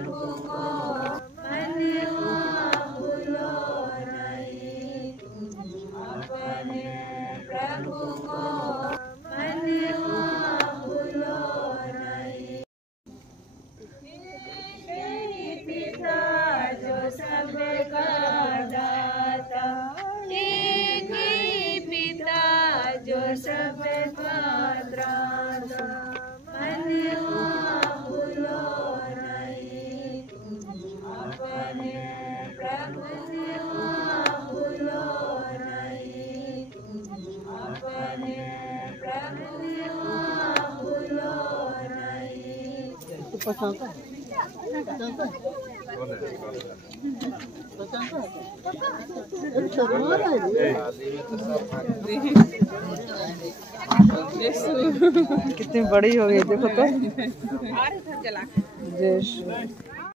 प्रभु को मनुआ भूलो नहीं, अपने प्रभु को मनुआ भूलो नहीं। तेरी पिता जो सबका दाता, एक ही पिता जो सबका त्राता, मनुआ भूलो नहीं, अपने प्रभु को भूलो नहीं, अपने प्रभु को भूलो नहीं। कितनी बड़ी हो गई देखो तो। जय